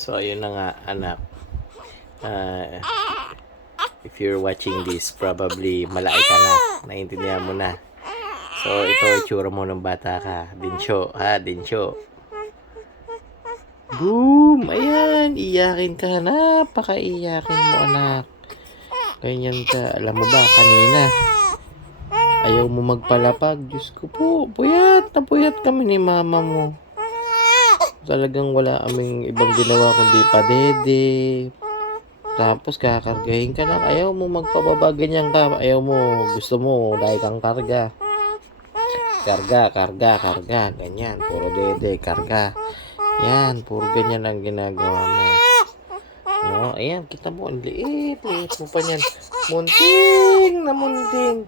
So, ayun na nga, anak. Uh, if you're watching this, probably malaki ka na. Naintindihan mo na. So, ito itsura mo ng bata ka. Dinsyo, ha? Dinsyo. Boom! Ayan, iyakin ka. Napaka-iyakin mo, anak. Ganyan ka. Alam mo ba, kanina, ayaw mo magpalapag. Diyos ko po, puyat na puyat kami ni mama mo. Talagang wala aming ibang ginawa kundi padede. Tapos kakargahin ka lang. Ayaw mo magpababa, ganyan ka. Ayaw mo, gusto mo, dahil kang karga. Karga. Ganyan, puro dede, karga. Yan, puro ganyan ang ginagawa mo. No, ayan, kita mo, ang liit mo pa niyan. Munting na munting.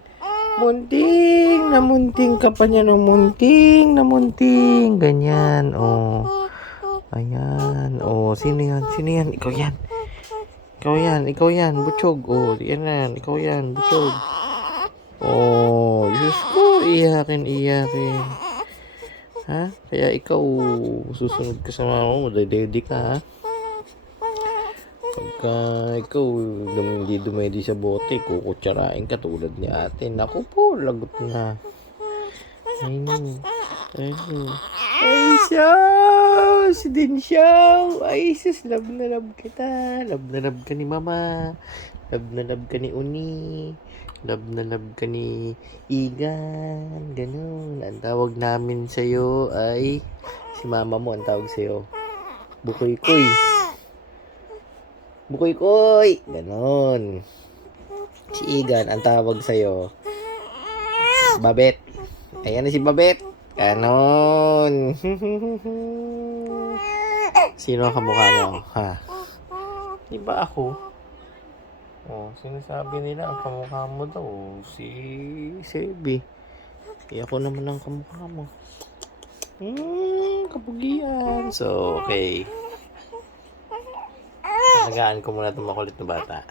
Munting na munting ka pa niyan. Munting na munting. Ganyan, oh. Ayan, oh. Sino yan? Ikaw yan. Ikaw yan, butchog. Oh, yan. Ikaw yan, butchog. Oh, Diyos ko, iyakin. Ha? Kaya ikaw, susunod ka sa mama mo, dadedi ka, ha? Pagka ikaw, hindi dumedi sa bote, kukutsarain ka tulad ni ate. Naku po, lagot na. Ayun. Ay, siyaw! Si Dinsyaw! Ay, sis, love na love kita. Love na love ka ni mama. Love na love ka ni Uni. Love na love ka ni Igan. Ganun. Ang tawag namin sa'yo ay, si mama mo ang tawag sa'yo, Bukoy-koy. Bukoy-koy! Ganun. Si Igan ang tawag sa'yo, Babet. Ayan na si Babet. Ganon. Sino ang kamukha mo? Ha? Di ba ako? Oh, sinasabi nila ang kamukha mo daw si Sebi. Ako naman ang kamukha mo. Kapugian. So, okay. Alagaan ko muna itong makulit na bata.